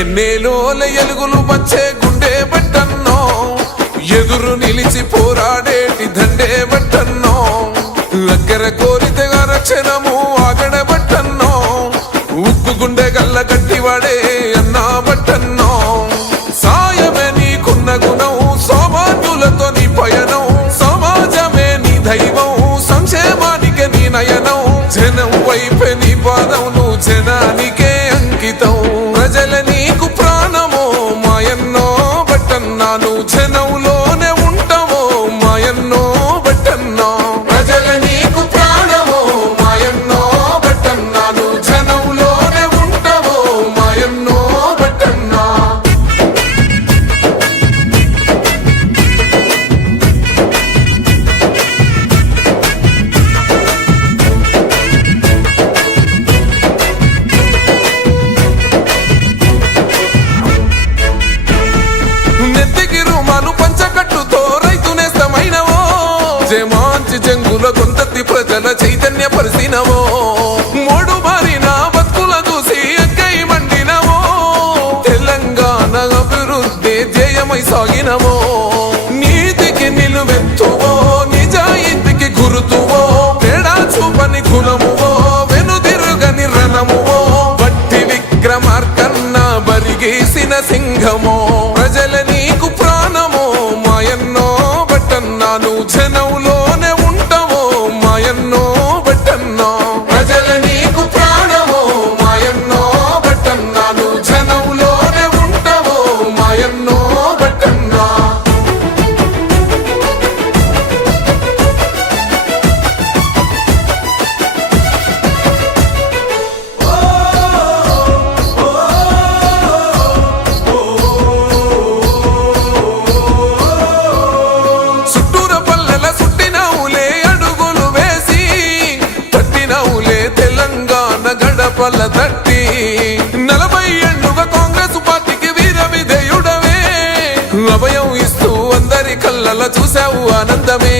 ఎన్నేలోల ఎలుగులు వచ్చే గుండె బట్టన్నో, ఎదురు నిలిచి పోరాడేటి దండే బట్టన్నో, దగ్గర కోరితగా రక్షణము ఆగడ బట్టన్నో, ఉక్కు గుండె గల్ల గట్టివాడే అన్నా బట్టన్నో. సాయమే నీకున్న గుణం, సామాన్యులతో నీ పయనం, సమాజమే నీ దైవం, సంక్షేమానికే నీ నయనం, జనం వైపే నీ పాదం, నువ్వు జనానికే అంకితం. ప్రజల నీకు ప్రాణమో మాయన్నో బట్టన్నా, నువ్వు జనంలోనే ఉంటావో మాయన్నో బట్టన్నా. ప్రజల నీకు ప్రాణమో మాయన్నో బట్టన్నా, నువ్వు జనంలోనే ఉంటావో మాయన్నో బట్టన్నా. మంచి జంగుల గొంతెత్తి ప్రజల చైతన్య పరిసినవో, మూడు మారిన బతుకుల చూసి ఎక్కై మండినవో, తెలంగాణ అభివృద్ధి ధ్యేయమై సాగినవో. నీతికి నిలువెత్తువో, నిజాయితీకి గురుతువో, తేడా చూపని గుణమువో, వెనుదిరుగని రణమువో, బట్టి విక్రమార్కన్న బరిగేసిన సింహమో. ప్రజల నీకు ప్రాణమో మాయన్నో బట్టన్నా, నువ్వు జనంలోనే ఉంటావో మాయన్నో బట్టన్నా. ప్రజల నీకు ప్రాణమో మాయన్నో బట్టన్నా, నువ్వు జనంలోనే ఉంటావో మాయన్నో బట్టన్నా. గడపల తట్టి 40 ఏళ్లుగా కాంగ్రెస్ పార్టీకి వీర విధేయుడవే, అభయం ఇస్తూ అందరి కళ్ళల చూసావు ఆనందమే.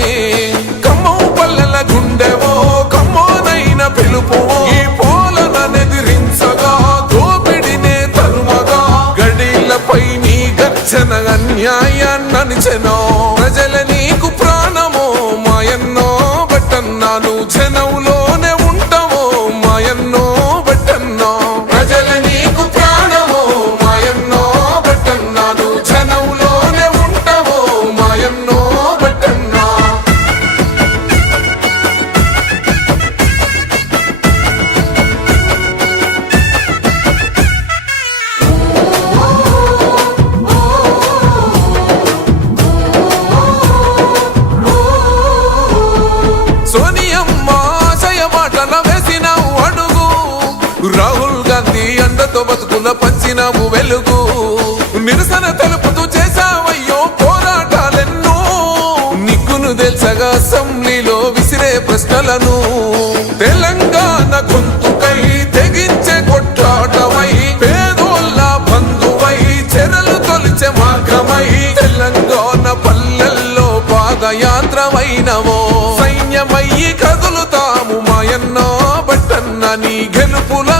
ఖమ్మం పల్లెల గుండెవో, ఖమ్మోనైన పిలుపువో, ఈ పోలనెదిరించగా దోపిడినే తరుమగా, గడిలపై నీ గర్జన అన్యాయాన్ననిచెనో. ప్రజల నీకు ప్రాణమో మాయన్నో బట్టన్నా, నువ్వు జనంలోనే ఉంటావో మాయన్నో బట్టన్నా. ప్రజల నీకు ప్రాణమో మాయన్నో బట్టన్నా, నువ్వు జనంలోనే ఉంటావో మాయన్నో బట్టన్నా. సోనియమ్మ ఆశయ మాటల వేసినావు అడుగు, రాహుల్ గాంధీ అండతో బతుకుల పంచినావు వెలుగు, నిరసన తెలుపుతూ చేశావయ్యో పోరాటాలెన్నో, నిగ్గును తెల్చగా అసెంబ్లీలో విసిరే ప్రశ్నలను. తెలంగాణ గొంతుకై తెగించే కొట్టాటమై, పేదోళ్ళ బంధువై చెరలు తొలిచే మార్గమై, తెలంగాణ పల్లెల్లో పాదయాత్రమైనవో, సైన్యమయ్యి కదులుతాము మాయన్నో బట్టన్న, నీ గెలుపుల